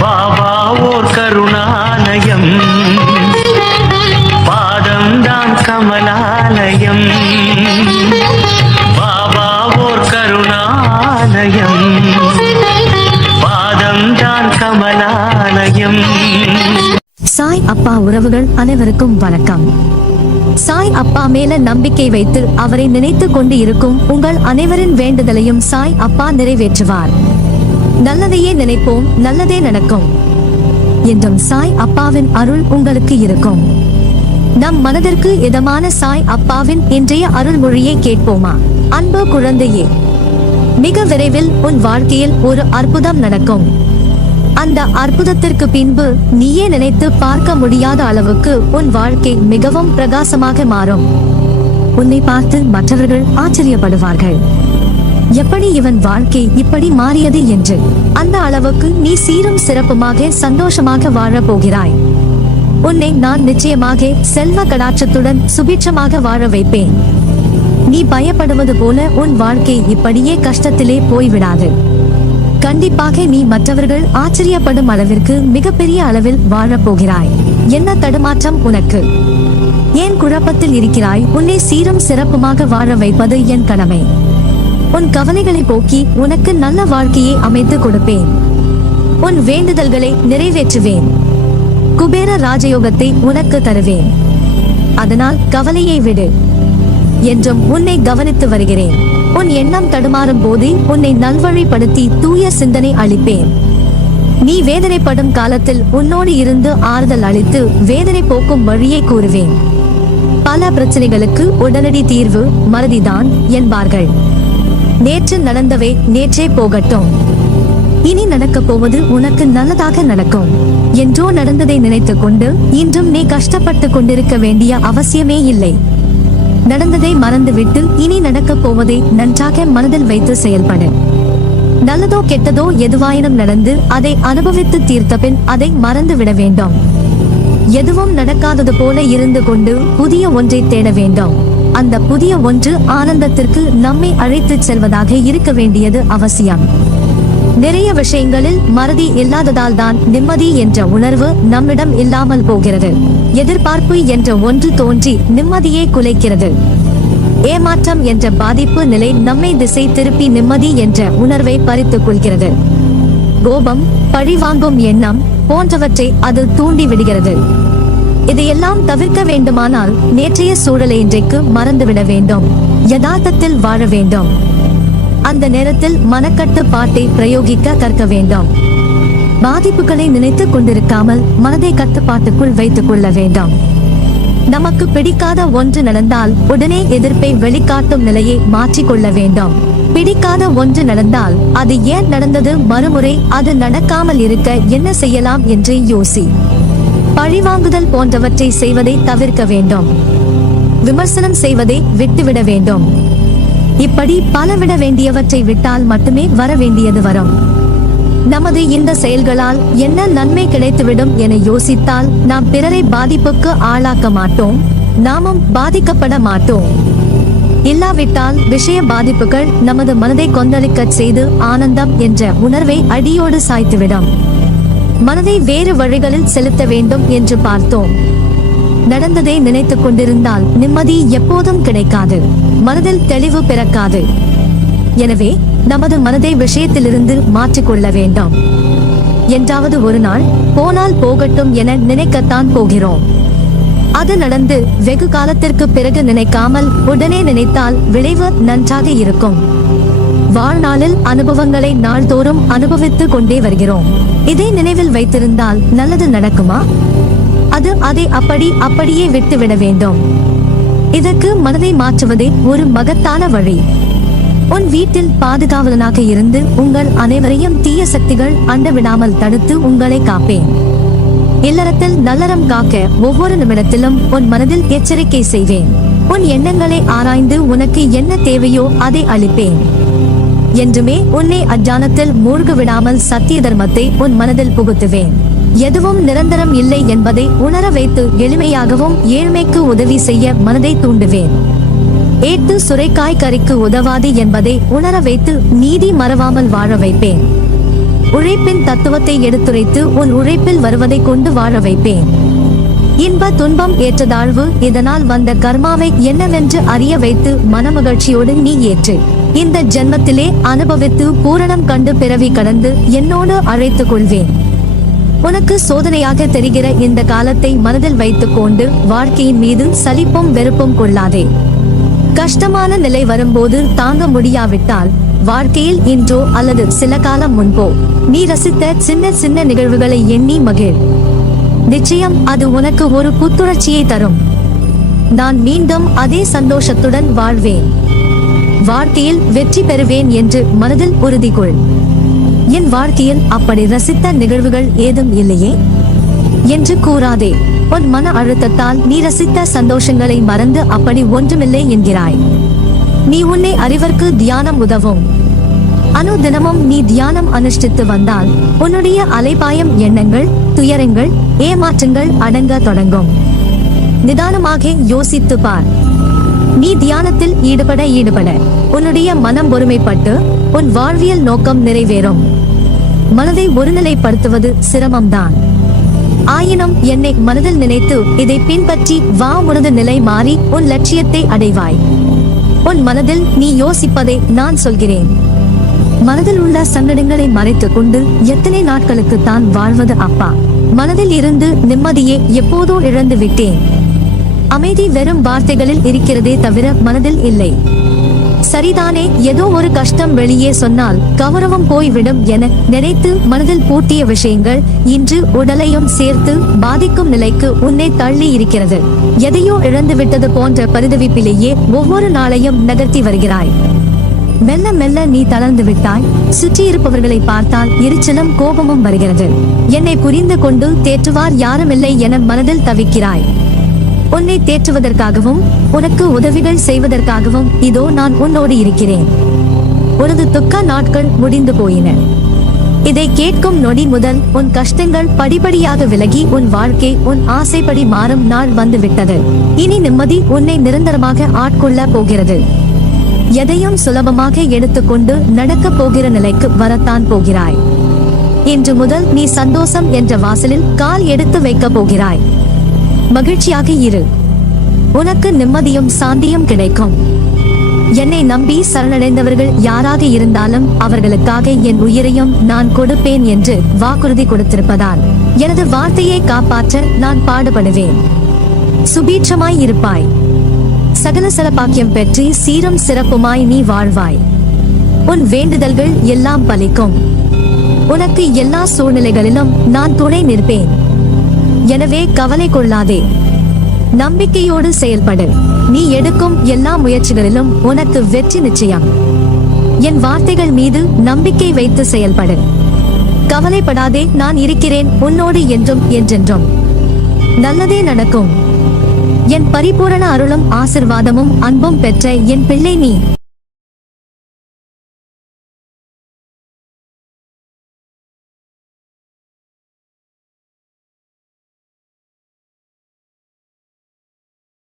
பாபா ஓர் கருணாலயம், பாதம்தான் கமலாலயம். பாபா ஓர் கருணாலயம், பாதம்தான் கமலாலயம். சாய் அப்பா உறவுகள் அனைவருக்கும் வணக்கம். சாய் அப்பா மேல நம்பிக்கை வைத்து அவரை நினைத்து கொண்டு இருக்கும் உங்கள் அனைவரின் வேண்டுதலையும் சாய் அப்பா நிறைவேற்றுவார். நல்லதையே நினைப்போம், நல்லதே நடக்கும் என்றும் சாய் அப்பாவின் அருள் உங்களுக்கு இருக்கும். நம் மனதிற்கு இதமான சாய் அப்பாவின் இன்றைய அருள்மொழியை கேட்போமா? அன்பு குழந்தையே, மிக விரைவில் உன் வாழ்க்கையில் ஒரு அற்புதம் நடக்கும். அந்த அற்புதத்திற்கு பின்பு நீயே நினைத்து பார்க்க முடியாத அளவுக்கு உன் வாழ்க்கை மிகவும் பிரகாசமாக மாறும். உன்னை பார்த்து மற்றவர்கள் ஆச்சரியப்படுவார்கள், எப்படி இவன் வாழ்க்கை இப்படி மாறியது என்று. அந்த அளவுக்கு நீ சீரும் சிறப்புமாக சந்தோஷமாக வாழப் போகிறாய். உன்னை நான் நிச்சயமாக செல்வ கடாட்சத்துடன் சுபிட்சமாக வாழ வைப்பேன். நீ பயப்படுவது போல உன் வாழ்க்கை இப்படியே கஷ்டத்திலே போய்விடாது. கண்டிப்பாக நீ மற்றவர்கள் ஆச்சரியப்படும் அளவிற்கு மிகப்பெரிய அளவில் வாழப் போகிறாய். என்ன தடுமாற்றம் உனக்கு? ஏன் குழப்பத்தில் இருக்கிறாய்? உன்னை சீரும் சிறப்புமாக வாழ வைப்பது என் கடமை. உன் கவலைகளை போக்கி உனக்கு நல்ல வாழ்க்கையை அமைத்து கொடுப்பேன். உன் வேண்டுதல்களை நிறைவேற்றுவேன். குபேர ராஜயோகத்தை உனக்கு தருவேன். அதனால் கவலையை விடு என்றும் உன்னை கவனித்து வருகிறேன். உன் எண்ணம் தடுமாறும் போது உன்னை நல்வழிப்படுத்தி தூய சிந்தனை அளிப்பேன். நீ வேதனைப்படும் காலத்தில் உன்னோடு இருந்து ஆறுதல் அளித்து வேதனை போக்கும் வழியை கூறுவேன். பல பிரச்சனைகளுக்கு உடனடி தீர்வு மறதிதான் என்பார்கள். நேற்று நடந்தவை நேற்றே போகட்டும். இனி நடக்கப் போவது உனக்கு நல்லதாக நடக்கும். என்றோ நடந்ததை நினைத்துக் கொண்டு இன்றும் நீ கஷ்டப்பட்டு கொண்டிருக்க வேண்டிய அவசியமே இல்லை. நடந்ததை மறந்துவிட்டு இனி நடக்கப் போவதை நன்றாக மனதில் வைத்து செயல்படு. நல்லதோ கெட்டதோ எதுவாயினும் நடந்து அதை அனுபவித்து தீர்த்த பின் அதை மறந்து விட வேண்டும். எதுவும் நடக்காதது போல இருந்து கொண்டு புதிய ஒன்றை தேட வேண்டும். அந்த புதிய ஒன்று ஆனந்தத்திற்கு நம்மை அழைத்துச் செல்வதாக இருக்க வேண்டியது அவசியம். நிறைய விஷயங்களில் மறதி இல்லாததால் தான் நிம்மதி என்ற உணர்வு நம்மிடம் இல்லாமல் போகிறது. எதிர்பார்ப்பு என்ற ஒன்று தோன்றி நிம்மதியை குலைக்கிறது. ஏமாற்றம் என்ற பாதிப்பு நிலை நம்மை திசை திருப்பி நிம்மதி என்ற உணர்வை பறித்துக் கொள்கிறது. கோபம், பழிவாங்கும் எண்ணம் போன்றவற்றை அது தூண்டி விடுகிறது. இதையெல்லாம் தவிர்க்க வேண்டுமானால் நேற்றைய சூழலை இன்றைக்கு மறந்துவிட வேண்டும். யதார்த்தத்தில் வாழ வேண்டும். அந்த நேரத்தில் மனக்கட்டுப்பாட்டை பிரயோகிக்க கற்க வேண்டும். பாதிப்புகளை நினைத்துக் கொண்டிருக்காமல் மனதை கட்டுப்பாட்டுக்குள் வைத்துக் கொள்ள வேண்டும். நமக்கு பிடிக்காத ஒன்று நடந்தால் உடனே எதிர்ப்பை வெளிக்காட்டும் நிலையை மாற்றிக்கொள்ள வேண்டும். பிடிக்காத ஒன்று நடந்தால் அது ஏன் நடந்தது, மறுமுறை அது நடக்காமல் இருக்க என்ன செய்யலாம் என்று யோசி. பழிவாங்குதல் போன்றவற்றை செய்வதை தவிர்க்க வேண்டும். விமர்சனம் செய்வதை விட்டுவிட வேண்டும். இப்படி பல விட வேண்டியவற்றை விட்டால் மட்டுமே வர வேண்டியது வரும். நமது இந்த செயல்களால் என்ன நன்மை கிடைத்துவிடும் என யோசித்தால் நாம் பிறரை பாதிப்புக்கு ஆளாக்க மாட்டோம், நாமும் பாதிக்கப்பட மாட்டோம். இல்லாவிட்டால் விஷய பாதிப்புகள் நமது மனதை கொந்தளிக்கச் செய்து ஆனந்தம் என்ற உணர்வை அடியோடு சாய்த்துவிடும். மனதை வேறு வழிகளில் செலுத்த வேண்டும் என்று பார்த்தோம். நடந்ததை நினைத்துக் கொண்டிருந்தால் நிம்மதி எப்போதும் கிடைக்காது, மனதில் தெளிவு பிறக்காது. எனவே நமது மனதை விஷயத்திலிருந்து மாற்றிக்கொள்ள வேண்டும். என்றாவது ஒரு நாள் போனால் போகட்டும் என நினைக்கத்தான் போகிறோம். அது நடந்து வெகு காலத்திற்கு பிறகு நினைக்காமல் உடனே நினைத்தால் விளைவு நன்றாக இருக்கும். வாழ்நாளில் அனுபவங்களை நாள்தோறும் அனுபவித்துக் கொண்டே வருகிறோம். இதை நினைவில் வைத்திருந்தால் நல்லது நடக்குமா? அதை அப்படியே விட்டுவிட வேண்டும். இதற்கு மனதை மாற்றுவதே ஒரு மகத்தான வழி. உன் வீட்டில் பாதுகாவலனாக இருந்து உங்கள் அனைவரையும் தீய சக்திகள் அண்டவிடாமல் தடுத்து உங்களை காப்பேன். இல்லறத்தில் நல்லறம் காக்க ஒவ்வொரு நிமிடத்திலும் உன் மனதில் எச்சரிக்கை செய்வேன். உன் எண்ணங்களை ஆராய்ந்து உனக்கு என்ன தேவையோ அதை அளிப்பேன். என்றுமே உன்னை அஜானத்தில் மூழ்க விடாமல் சத்திய தர்மத்தை உன் மனதில் புகுத்துவேன். எதுவும் நிரந்தரம் இல்லை என்பதை உணர வைத்து எளிமையாகவும் ஏழ்மைக்கு உதவி செய்ய மனதை தூண்டுவேன். ஏட்டு சுரைக்காய் கறிக்கு உதவாது என்பதை உணர வைத்து நீதி மறவாமல் வாழ வைப்பேன். உழைப்பின் தத்துவத்தை எடுத்துரைத்து உன் உழைப்பில் வருவதை கொண்டு வாழ வைப்பேன். இன்ப துன்பம் ஏற்றதாழ்வு இதனால் வந்த கர்மாவை என்னவென்று அறிய வைத்து மனமகிழ்ச்சியோடு நீ ஏற்று இந்த ஜென்மத்திலே அனுபவித்து பூரணம் கண்டு பிறவி கடந்து என்னோடு அழைத்துக் கொள்வேன். உனக்கு சோதனையாக தெரிகிற இந்த காலத்தை மனதில் வைத்துக் கொண்டு வாழ்க்கையின் மீது சலிப்பும் வெறுப்பும் கொள்ளாதே. கஷ்டமான நிலை வரும்போது தாங்க முடியாவிட்டால் வாழ்க்கையில் இன்றோ அல்லது சில காலம் முன்போ நீ ரசித்த சின்ன சின்ன நிகழ்வுகளை எண்ணி மகிழ். நிச்சயம் அது உனக்கு ஒரு புத்துணர்ச்சியை தரும். நான் மீண்டும் அதே சந்தோஷத்துடன் வாழ்வேன். வாழ்க்கையில் வெற்றி பெறுவேன் என்று மனதில் உறுதி கொள். என் வாழ்க்கையில் அப்படி ரசித்த நிகழ்வுகள் ஏதும் இல்லையே என்று கூறாதே. உன் மன அழுத்தத்தால் நீ ரசித்த சந்தோஷங்களை மறந்து அப்படி ஒன்றுமில்லை என்கிறாய். நீ உன்னை அறிவதற்கு தியானம் உதவும். அனுதினமும் நீ தியானம் அனுஷ்டித்து வந்தால் உன்னுடைய அலைபாயம் எண்ணங்கள், துயரங்கள், ஏமாற்றங்கள் அடங்க தொடங்கும். நிதானமாக யோசித்து பார். நீ தியானத்தில் ஈடுபட உன்னுடைய மனம் ஒருமைப்பட்டு உன் வாழ்வியல் நோக்கம் நிறைவேறும். மனதை ஒருநிலைப்படுத்துவது சிரமம்தான். ஆயினும் என்னை மனதில் நினைத்து இதை பின்பற்றி வா, உனது நிலை மாறி உன் லட்சியத்தை அடைவாய். உன் மனதில் நீ யோசிப்பதை நான் சொல்கிறேன். மனதில் உள்ள சங்கடங்களை மறைத்துக் கொண்டு எத்தனை நாட்களுக்கு தான் வாழ்வது அப்பா? மனதில் இருந்து நிம்மதியை எப்போதோ இழந்து விட்டேன். அமைதி வெறும் வார்த்தைகளில் இருக்கிறதே தவிர மனதில் இல்லை. சரிதானே, ஏதோ ஒரு கஷ்டம் வெளியே சொன்னால் கௌரவம் போய்விடும் என நினைத்து மனதில் பூட்டிய விஷயங்கள் இன்று உடலையும் சேர்த்து பாதிக்கும் நிலைக்கு உன்னை தள்ளி இருக்கிறது. எதையோ இழந்து விட்டது போன்ற பரிதவிப்பிலேயே ஒவ்வொரு நாளையும் நகர்த்தி வருகிறாய். மெல்ல மெல்ல நீ தளர்ந்து விட்டாய். சுற்றி இருப்பவர்களை பார்த்தால் எரிச்சலும் கோபமும் வருகிறது. என்னை புரிந்து கொண்டு தேற்றுவார் யாருமில்லை என மனதில் தவிக்கிறாய். உன்னை தேற்றுவதற்காகவும் உனக்கு உதவிகள் செய்வதற்காகவும் இதோ நான் உன்னோடு இருக்கிறேன். உனது துக்க நாட்கள் முடிந்து போயின. இதை கேட்கும் நொடி முதல் உன் கஷ்டங்கள் படிப்படியாக விலகி உன் வாழ்க்கை உன் ஆசைப்படி மாறும் நாள் வந்து விட்டது. இனி நிம்மதி உன்னை நிரந்தரமாக ஆட்கொள்ள போகிறது. எதையும் சுலபமாக எடுத்துக்கொண்டு நடக்கப் போகிற நிலைக்கு வரத்தான் போகிறாய். இன்று முதல் நீ சந்தோஷம் என்ற வாசலில் கால் எடுத்து வைக்க போகிறாய். மகிழ்ச்சியாக இரு. உனக்கு நிம்மதியும் சாந்தியும் கிடைக்கும். என்னை நம்பி சரணடைந்தவர்கள் யாராக இருந்தாலும் அவர்களுக்காக என் உயிரையும் நான் கொடுப்பேன் என்று வாக்குறுதி கொடுத்திருப்பதால் எனது வார்த்தையை காப்பாற்ற நான் பாடுபடுவேன். சுபீட்சமாய் இருப்பாய். சகல சிறப்பாக்கியம் பெற்று சீரும் சிறப்புமாய் நீ வாழ்வாய். உன் வேண்டுதல்கள் எல்லாம் பலிக்கும். உனக்கு எல்லா சூழ்நிலைகளிலும் நான் துணை நிற்பேன். எனவே கவலை கொள்ளாதே. நம்பிக்கையோடு செயல்படு. நீ எடுக்கும் எல்லா முயற்சிகளிலும் உனக்கு வெற்றி நிச்சயம். என் வார்த்தைகள் மீது நம்பிக்கை வைத்து செயல்படு. கவலைப்படாதே, நான் இருக்கிறேன் உன்னோடு என்றும் என்றென்றும். நல்லதே நடக்கும். என் பரிபூரண அருளும் ஆசிர்வாதமும் அன்பும் பெற்ற என் பிள்ளை நீ.